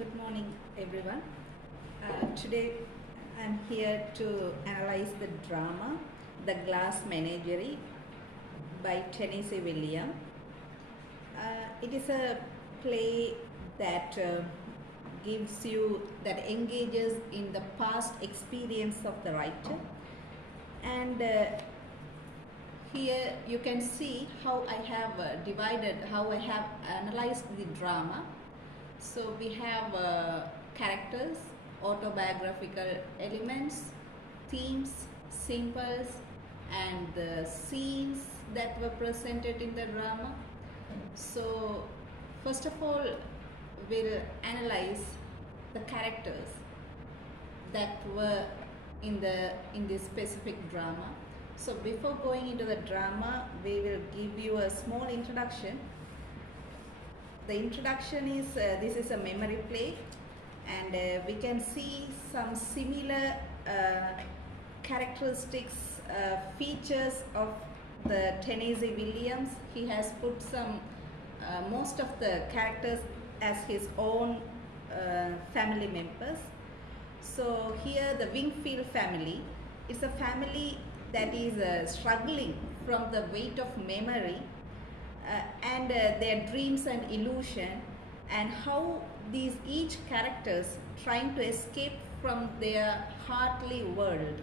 Good morning, everyone. Today I'm here to analyze the drama The Glass Menagerie by Tennessee Williams. It is a play that engages in the past experience of the writer, and here you can see how I have how I have analyzed the drama. So we have characters, autobiographical elements, themes, symbols, and the scenes that were presented in the drama. So first of all, we'll analyze the characters that were in this specific drama. So before going into the drama, we will give you a small introduction. The introduction is this is a memory play, and we can see some similar characteristics, features of the Tennessee Williams. He has put some most of the characters as his own family members. So here the Wingfield family is a family that is struggling from the weight of memory and their dreams and illusion, and how these each characters trying to escape from their heartly world.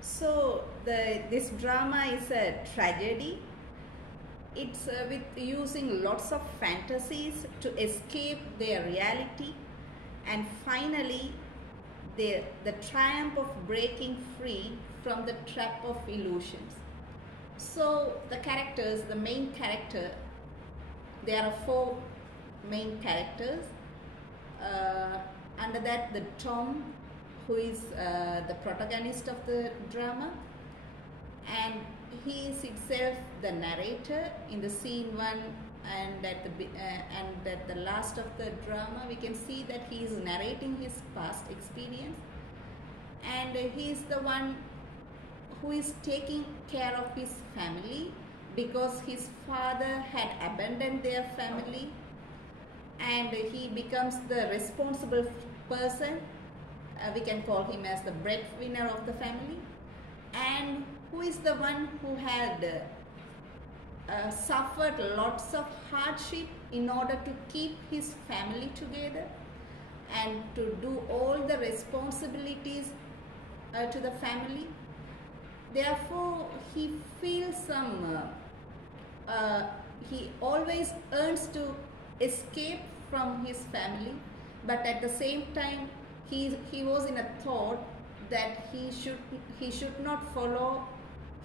So this drama is a tragedy. It's with using lots of fantasies to escape their reality, and finally the triumph of breaking free from the trap of illusions. So the characters, the main character, there are four main characters. Under that, the Tom, who is the protagonist of the drama, and he is itself the narrator in the scene one, and at the last of the drama we can see that he is narrating his past experience, and he is the one who is taking care of his family because his father had abandoned their family, and he becomes the responsible person. We can call him as the breadwinner of the family, and who is the one who had suffered lots of hardship in order to keep his family together and to do all the responsibilities to the family. Therefore, he feels he always earns to escape from his family, but at the same time he was in a thought that he should not follow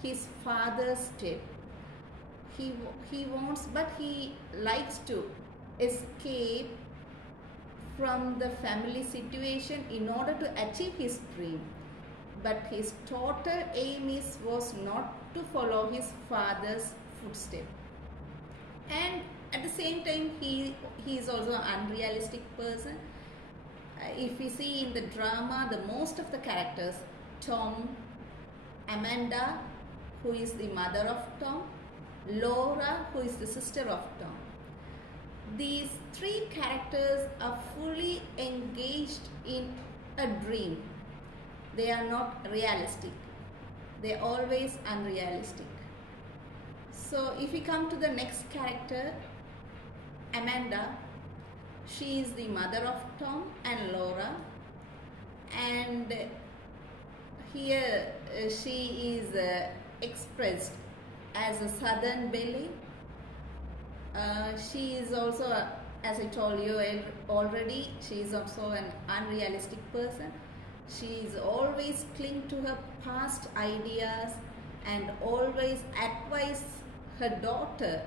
his father's step. He wants, but he likes to escape from the family situation in order to achieve his dream. But his total aim was not to follow his father's footsteps. And at the same time, he is also an unrealistic person. If we see in the drama, the most of the characters, Tom, Amanda, who is the mother of Tom, Laura, who is the sister of Tom, these three characters are fully engaged in a dream. They are not realistic. They are always unrealistic. So if we come to the next character, Amanda, she is the mother of Tom and Laura, and here she is expressed as a southern belle. She is also, as I told you already, she is also an unrealistic person. She is always cling to her past ideas and always advise her daughter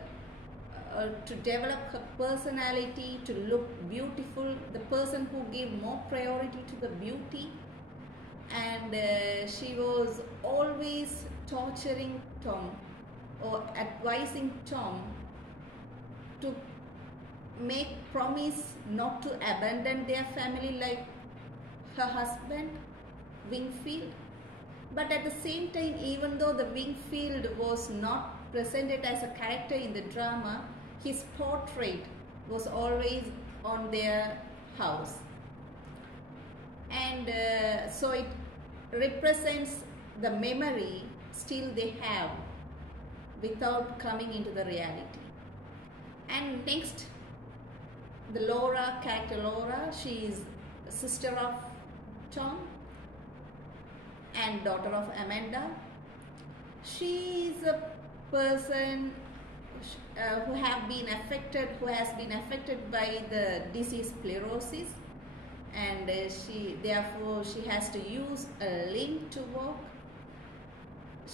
to develop her personality, to look beautiful, the person who gave more priority to the beauty. And she was always torturing Tom or advising Tom to make promise not to abandon their family like her husband Wingfield. But at the same time, even though the Wingfield was not presented as a character in the drama, his portrait was always on their house. And so it represents the memory still they have without coming into the reality. And next, the Laura, character Laura, she is sister of Tom and daughter of Amanda. She is a person who has been affected by the disease sclerosis, and therefore she has to use a limb to walk.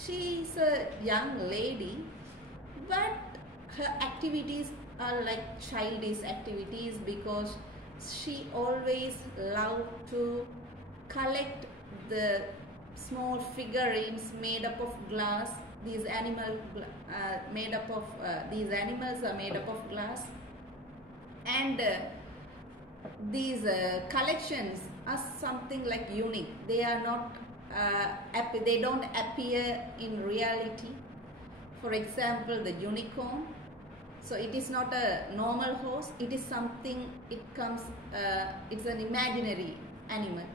She is a young lady, but her activities are like childish activities because she always loved to collect the small figurines made up of glass. These animals are made up of glass, and these collections are something like unique. They are not they don't appear in reality. For example, the unicorn. So it is not a normal horse. It is something. It's an imaginary animal.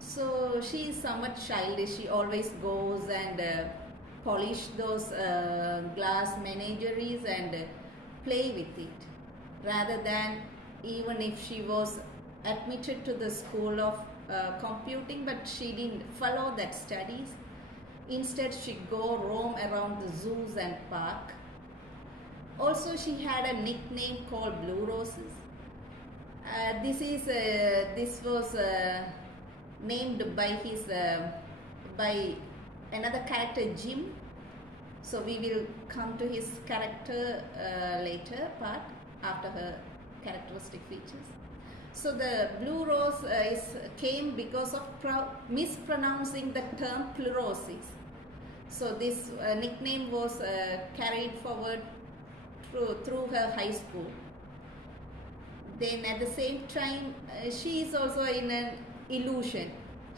So she is somewhat childish. She always goes and polish those glass menageries and play with it, rather than, even if she was admitted to the school of computing, but she didn't follow that studies. Instead, she go roam around the zoos and park. Also, she had a nickname called Blue Roses. This was named by another character, Jim. So we will come to his character later part after her characteristic features. So the Blue Rose came because of mispronouncing the term pleurosis. So this nickname was carried forward through her high school. Then at the same time, she is also in an illusion.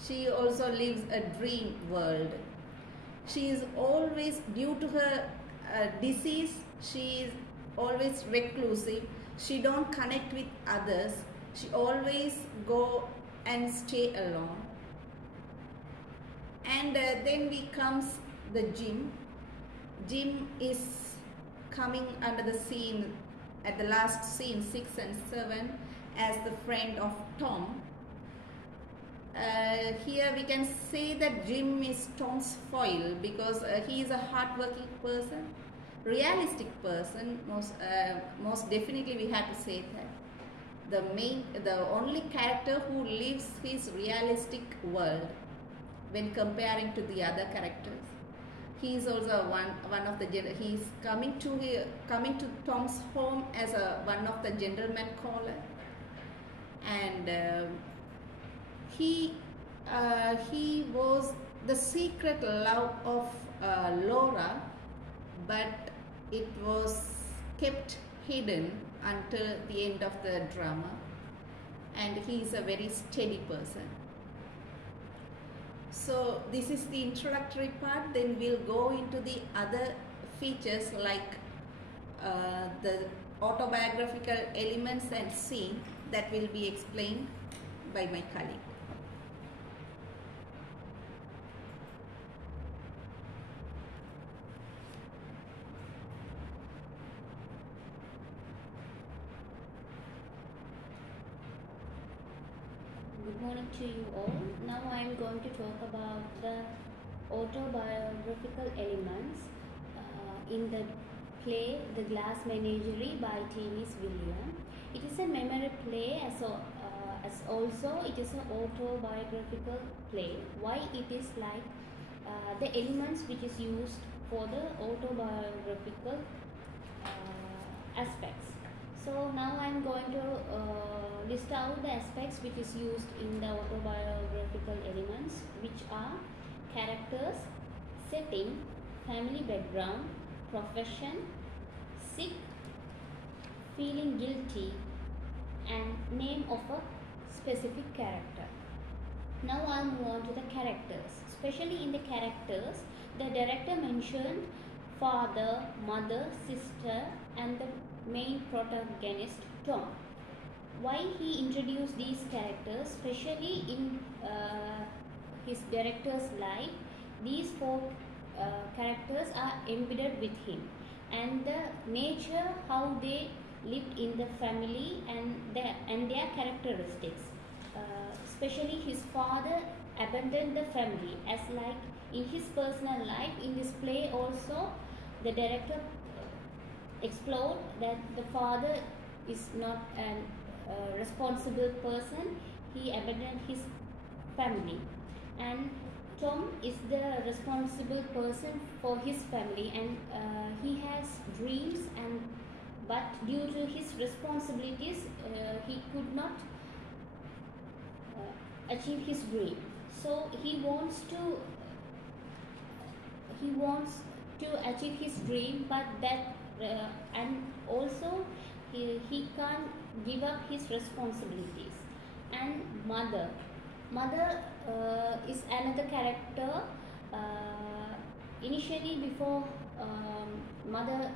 She also lives a dream world. She is always, due to her disease, she is always reclusive. She don't connect with others. She always go and stay alone. And then comes the Jim. Jim is coming under the scene at the last scene 6 and 7 as the friend of Tom. Here we can say that Jim is Tom's foil because he is a hardworking person, realistic person. Most definitely we have to say that the only character who lives his realistic world when comparing to the other characters. He is also one of the he is coming to Tom's home as one of the gentleman caller, and he was the secret love of Laura, but it was kept hidden until the end of the drama, and he is a very steady person. So this is the introductory part. Then we'll go into the other features like the autobiographical elements and scene that will be explained by my colleague. Good morning to you all. Now I am going to talk about the autobiographical elements in the play The Glass Menagerie by T.V.S. William. It is a memory play as also it is an autobiographical play. Why it is like the elements which is used for the autobiographical aspects. So now I am going to list out the aspects which is used in the autobiographical elements, which are characters, setting, family background, profession, sick, feeling guilty, and name of a specific character. Now I'll move on to the characters. Especially in the characters, the director mentioned father, mother, sister, and the main protagonist Tom. why he introduced these characters, especially in his director's life. These four characters are embedded with him, and the nature how they lived in the family and their characteristics. Especially his father abandoned the family, as like in his personal life. In this play also, the director explored that the father is not an responsible person. He abandoned his family, and Tom is the responsible person for his family, and he has dreams, and but due to his responsibilities, he could not achieve his dream. So he wants to achieve his dream, but that and also he can't give up his responsibilities. And mother is another character. Initially, before mother,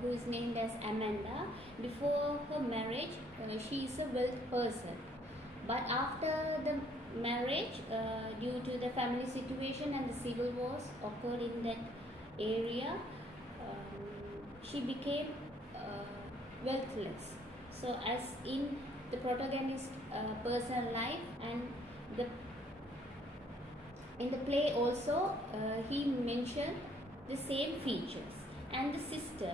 who is named as Amanda, before her marriage, she is a wealthy person, but after the marriage, due to the family situation and the civil wars occurred in that area, she became wealthless. So as in the protagonist personal life, and the in the play also, he mentioned the same features. And the sister,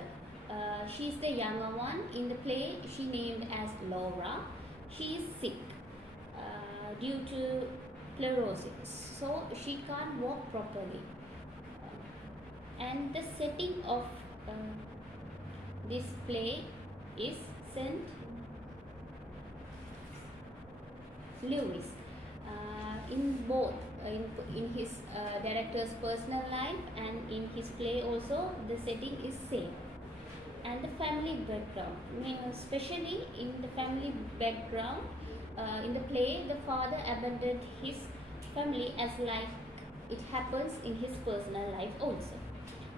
she is the younger one. In the play, she named as Laura. She is sick due to sclerosis, so she can't walk properly. And the setting of this play is St. Louis. In both, in his director's personal life and in his play also, the setting is same. And the family background, especially in the family background, in the play, the father abandoned his family, as like it happens in his personal life also.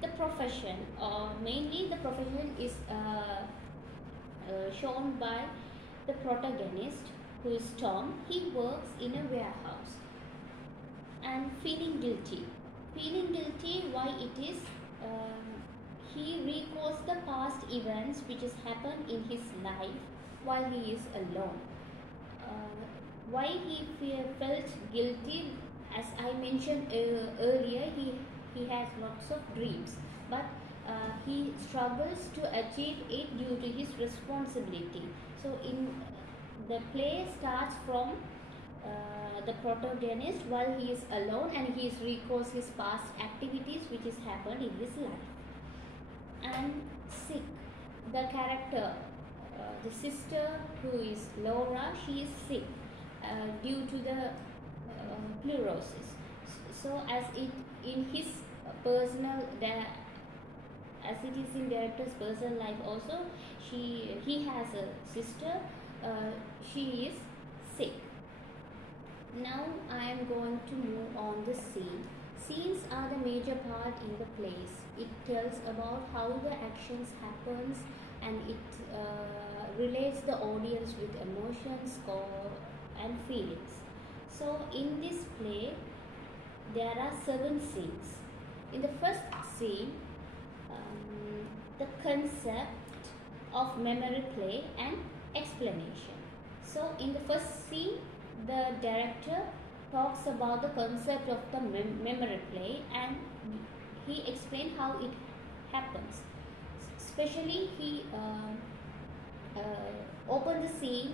The profession, mainly the profession is shown by the protagonist, who is Tom. He works in a warehouse and feeling guilty. Why it is? He recalls the past events which has happened in his life while he is alone. Why he felt guilty? As I mentioned earlier, he has lots of dreams, but he struggles to achieve it due to his responsibility. So in the play starts from the protagonist while he is alone, and he recalls his past activities which has happened in his life. And sick, the character, the sister, who is Laura, she is sick due to the sclerosis. So as it in his personal, as it is in director's personal life also, he has a sister. She is sick. Now I am going to move on the scene. Scenes are the major part in the plays. It tells about how the actions happens, and it relates the audience with emotions and feelings. So in this play, there are 7 scenes. In the first scene, the concept of memory play and explanation. So in the first scene, the director talks about the concept of the memory play, and he explained how it happens. Especially, he opened the scene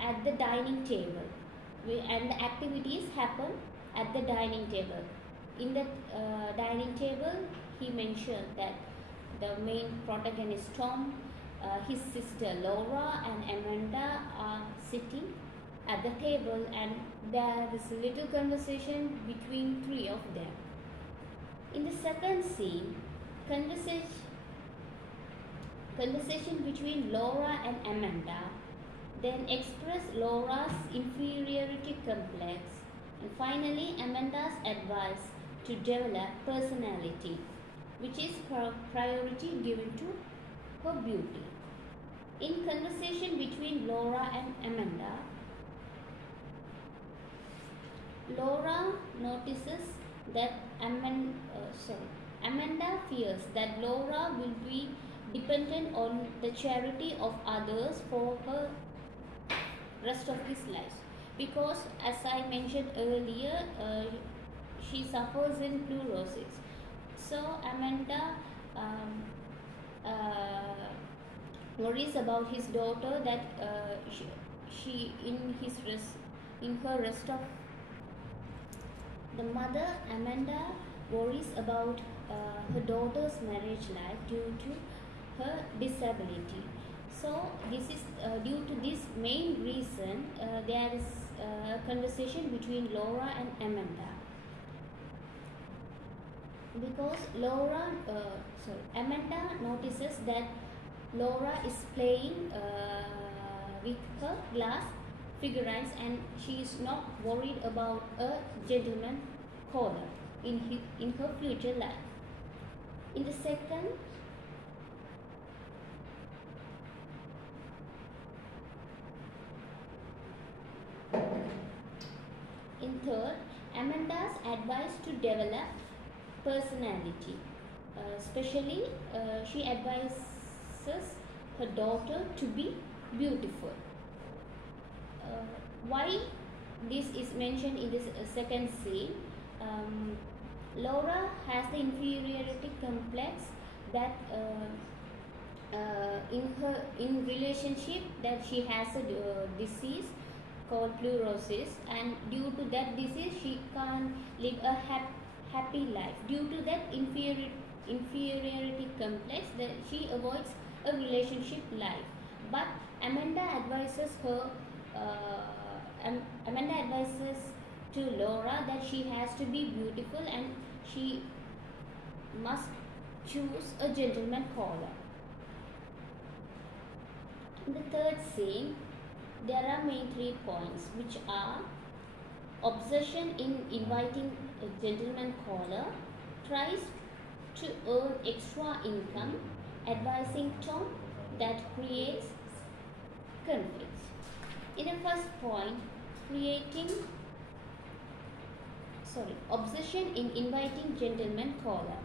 at the dining table, and the activities happen at the dining table. In the dining table, he mentioned that the main protagonist Tom, his sister Laura, and Amanda are sitting at the table, and there is a little conversation between 3 of them. In the second scene, conversation between Laura and Amanda then express Laura's inferiority complex, and finally Amanda's advice to develop personality, which is priority given to her beauty. In conversation between Laura and Amanda, Laura notices that Amanda fears that Laura will be dependent on the charity of others for her rest of his life, because as I mentioned earlier, she suffers in pleurosis. So Amanda worries about his daughter that she in her rest of the mother, Amanda, worries about her daughter's marriage life due to her disability. So this is due to this main reason there is a conversation between Laura and Amanda, because Amanda notices that Laura is playing with her glass figurines and she is not worried about a gentleman caller in her future life. In the second, in third, Amanda's advice to develop personality. Especially, she advises her daughter to be beautiful. Why this is mentioned in this second scene? Laura has the inferiority complex that in relationship that she has a disease called pleurosis, and due to that disease she can't live a happy life. Due to that inferiority complex, that she avoids a relationship life. But Amanda advises to Laura that she has to be beautiful and she must choose a gentleman caller. In the third scene, there are main 3 points, which are obsession in inviting a gentleman caller, tries to earn extra income, advising Tom, that creates conflicts. In the first point, obsession in inviting gentleman caller.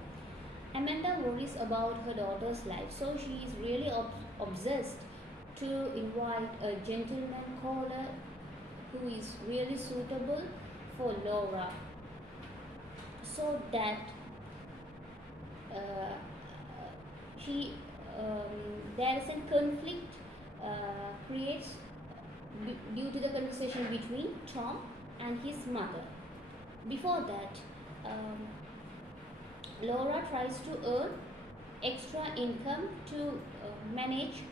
Amanda worries about her daughter's life, so she is really obsessed to invite a gentleman caller who is really suitable for Laura, so that there is a conflict creates due to the conversation between Tom and his mother. Before that, Laura tries to earn extra income to manage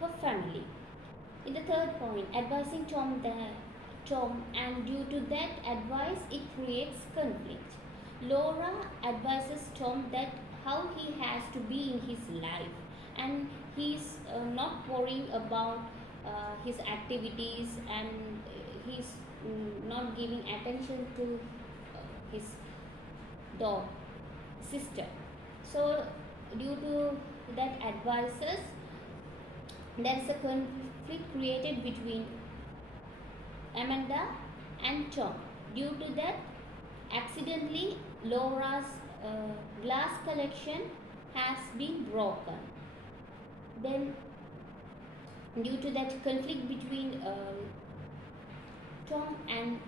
her family. In the third point, advising Tom, and due to that advice it creates conflict. Laura advises Tom that how he has to be in his life, and he's not worrying about his activities, and he's not giving attention to his sister. So due to that advices, there is a conflict created between Amanda and Tom. Due to that, accidentally Laura's glass collection has been broken. Then due to that conflict between Tom and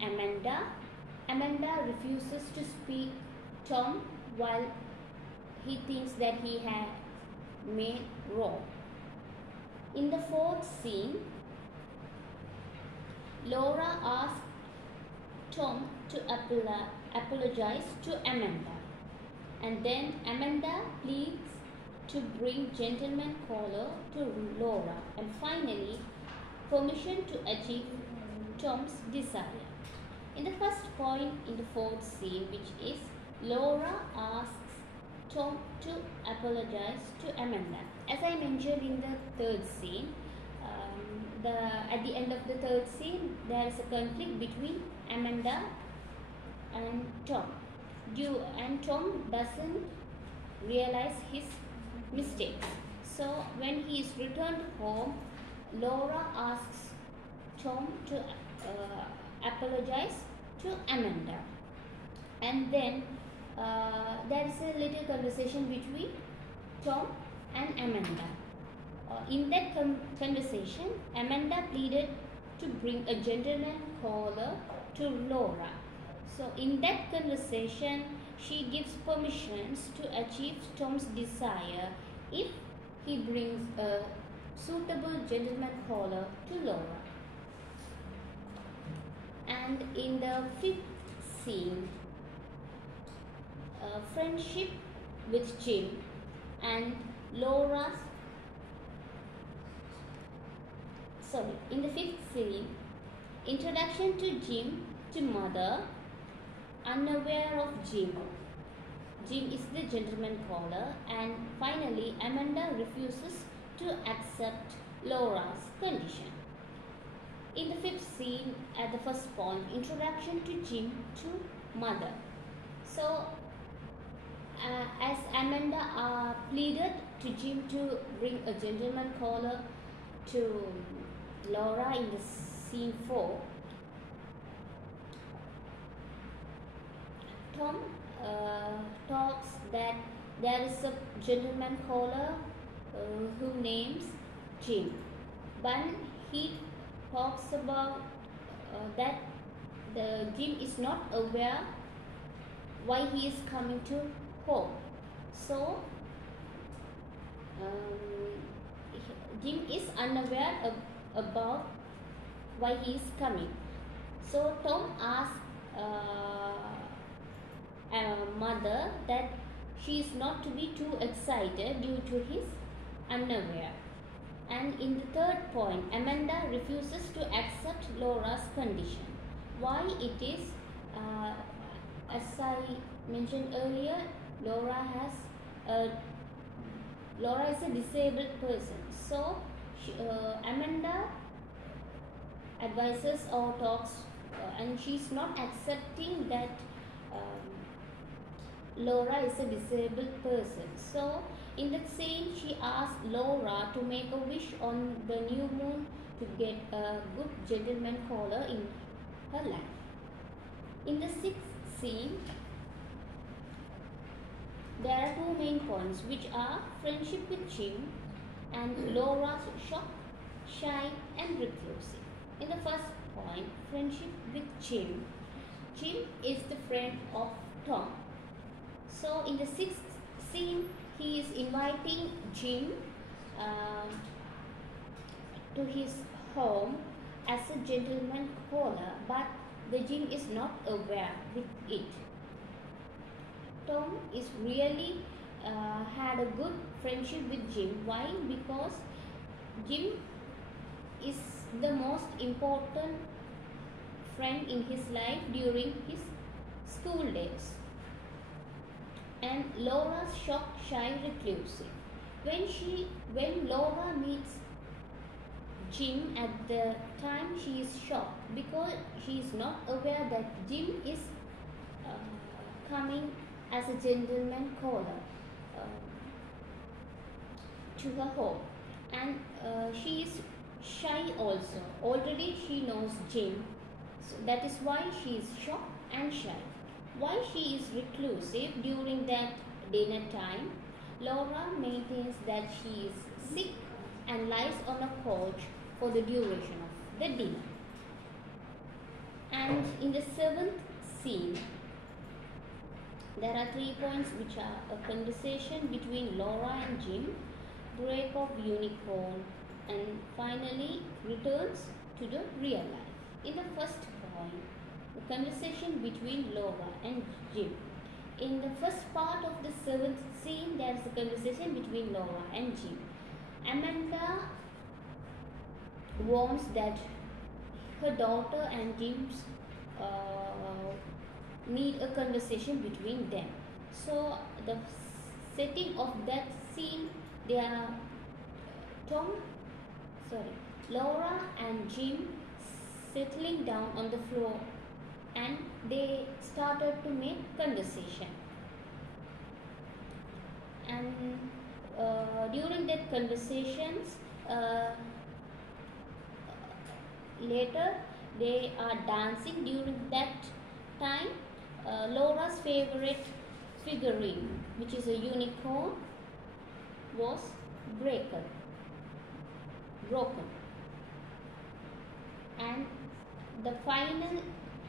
Amanda refuses to speak Tom while he thinks that he had made wrong. In the fourth scene, Laura asks Tom to apologize to Amanda, and then Amanda pleads to bring gentleman caller to Laura, and finally permission to achieve Tom's desire. In the first point in the fourth scene, which is Laura asks Tom to apologize to Amanda. As I mentioned in the third scene, at the end of the third scene, there is a conflict between Amanda and Tom. And Tom doesn't realize his mistakes. So when he is returned home, Laura asks Tom to apologize to Amanda, and then there is a little conversation between Tom and Amanda. In that conversation, Amanda pleaded to bring a gentleman caller to Laura. So in that conversation, she gives permissions to achieve Tom's desire if he brings a suitable gentleman caller to Laura. And in the fifth scene, friendship with Jim and Laura's in the fifth scene, introduction to Jim to mother, unaware of Jim. Jim is the gentleman caller, and finally Amanda refuses to accept Laura's condition. In the fifth scene, at the first point, introduction to Jim to mother. So as Amanda pleaded to Jim to bring a gentleman caller to Laura in the scene 4, Tom talks that there is a gentleman caller who names Jim, but he talks about that the Jim is not aware why he is coming to home. So Jim is unaware about why he is coming. So Tom asks mother that she is not to be too excited due to his unaware. And in the third point, Amanda refuses to accept Laura's condition. Why it is, as I mentioned earlier, Laura is a disabled person. So Amanda advises or talks and she's not accepting that Laura is a disabled person. So in that scene, she asks Laura to make a wish on the new moon to get a good gentleman caller in her life. In the sixth scene, there are two main points, which are friendship with Jim and Laura's shocked, shy and reclusive. In the first point, friendship with Jim. Jim is the friend of Tom. So in the sixth scene, he is inviting Jim to his home as a gentleman caller, but the Jim is not aware with it. Tom is really had a good friendship with Jim. Why? Because Jim is the most important friend in his life during his school days. And Laura's shocked, shy, reclusive. When Laura meets Jim at the time, she is shocked because she is not aware that Jim is coming as a gentleman caller to her home, and she is shy also. Already she knows Jim, so that is why she is shocked and shy. Why she is reclusive during that dinner time? Laura maintains that she is sick and lies on a couch for the duration of the dinner. And in the seventh scene, there are 3 points, which are a conversation between Laura and Jim, break of unicorn, and finally returns to the real life. In the first point, the conversation between Laura and Jim. In the first part of the seventh scene, there is a conversation between Laura and Jim. Amanda warns that her daughter and Jim's need a conversation between them. So the setting of that scene, they are Laura and Jim settling down on the floor, and they started to make conversation. And During that conversations, later they are dancing. During that time, Laura's favorite figurine, which is a unicorn, was broken. And the final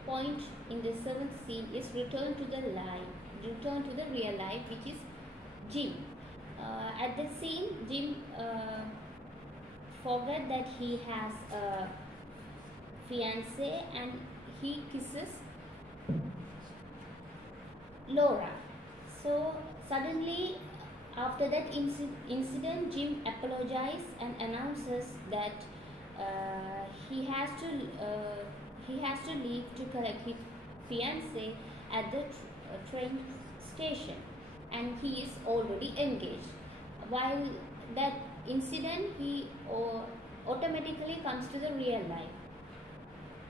point in the seventh scene is return to the real life, which is Jim. At the scene, Jim forget that he has a fiancée and he kisses Laura. So suddenly, after that incident, Jim apologizes and announces that he has to leave to collect his fiancée at the train station, and he is already engaged. While that incident, he automatically comes to the real life.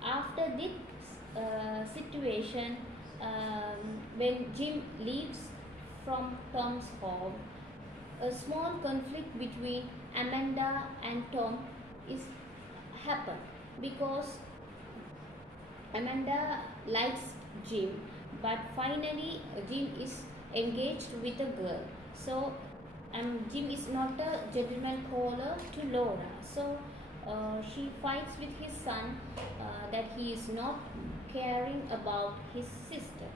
After this situation, when Jim leaves from Tom's home, a small conflict between Amanda and Tom is happen because Amanda likes Jim, but finally Jim is engaged with a girl. So Jim is not a gentleman caller to Laura. So she fights with his son that he is not caring about his sister.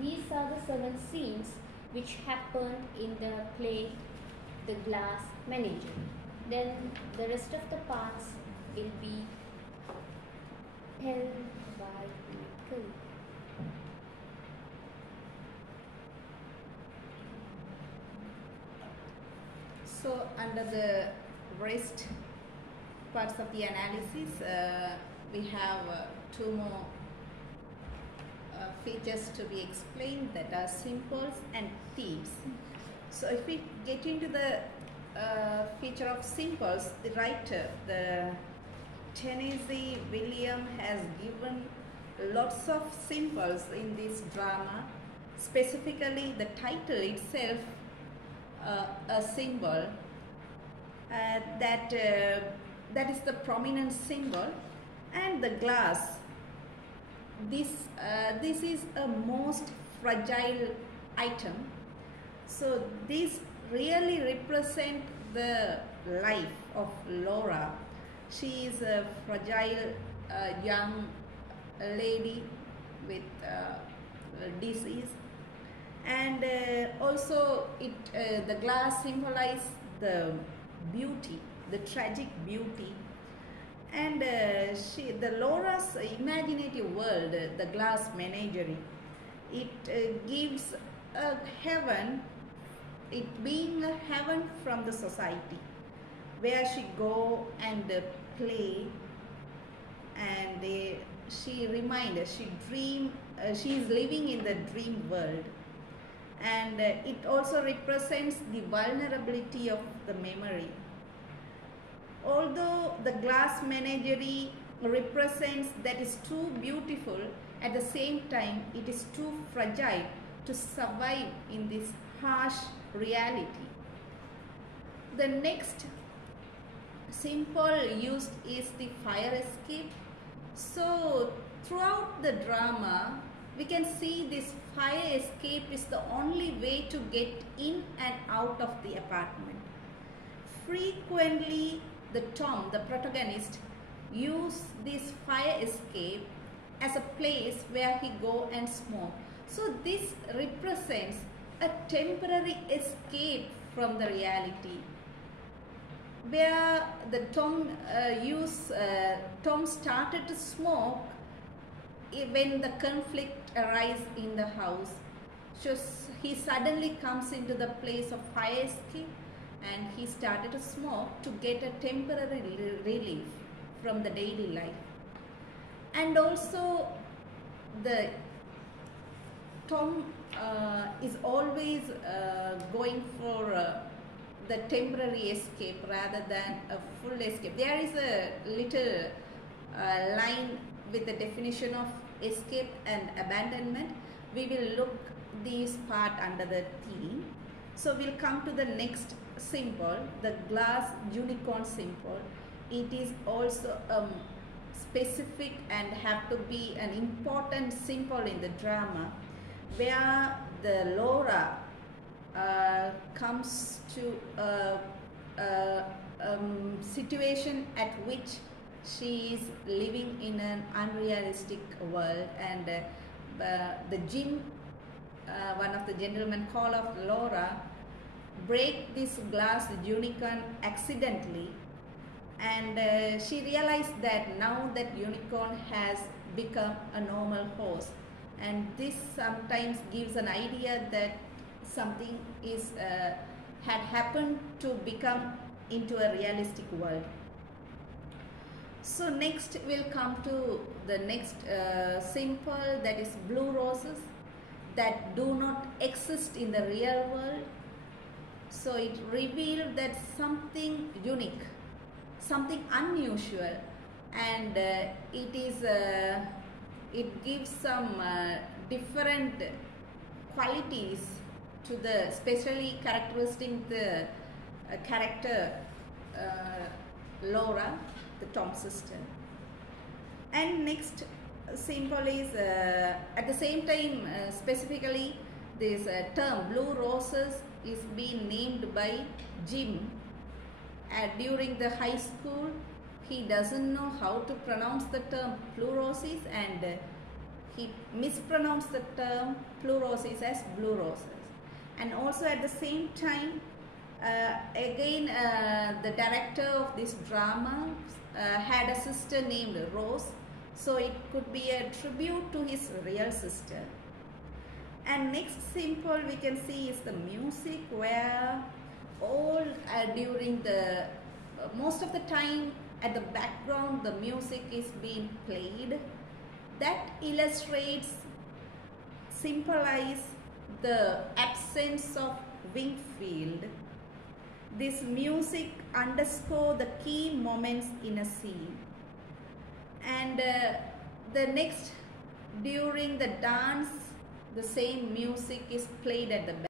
These are the 7 scenes which happen in the play The Glass Menagerie. Then the rest of the parts will be held by Michael. So under the rest parts of the analysis, we have 2 more features to be explained, that are symbols and themes. So if we get into the feature of symbols, the writer, the Tennessee William, has given lots of symbols in this drama. Specifically, the title itself, a symbol that is the prominent symbol, and the glass. This is a most fragile item. So this really represent the life of Laura. She is a fragile young lady with disease, and also the glass symbolizes the beauty, the tragic beauty. And the Laura's imaginative world, the glass menagerie, it gives a heaven, it being a heaven from the society, where she go and play, and she dream, she is living in the dream world. And it also represents the vulnerability of the memory. Although the glass menagerie represents that is too beautiful, at the same time it is too fragile to survive in this harsh reality. The next symbol used is the fire escape. So throughout the drama, we can see this fire escape is the only way to get in and out of the apartment. Frequently, Tom, the protagonist, use this fire escape as a place where he go and smoke. So this represents a temporary escape from the reality, where the Tom started to smoke when the conflict arises in the house. So he suddenly comes into the place of fire escape, and he started to smoke to get a temporary relief from the daily life. And also the Tom is always going for the temporary escape rather than a full escape. There is a little line with the definition of escape and abandonment. We will look these part under the theme. So we'll come to the next symbol, the glass unicorn symbol. It is also specific and have to be an important symbol in the drama, where the Laura comes to a situation at which she is living in an unrealistic world, and the Jim, one of the gentlemen call of Laura, break this glass unicorn accidentally, and she realized that now that unicorn has become a normal horse, and this sometimes gives an idea that something is had happened to become into a realistic world. So next we'll come to the next symbol, that is blue roses that do not exist in the real world. So it revealed that something unique, something unusual, and it gives some different qualities to the, especially characteristic the character Laura, the Tom sister. And next symbol is at the same time specifically this term blue roses is being named by Jim. During the high school, he doesn't know how to pronounce the term pleurosis, and he mispronounced the term pleurosis as blue roses. And also at the same time, again the director of this drama had a sister named Rose, so it could be a tribute to his real sister. And next symbol we can see is the music, where all during the most of the time at the background the music is being played. That illustrates, symbolize the absence of Wingfield. This music underscore the key moments in a scene. And the next, during the dance, the same music is played at the back.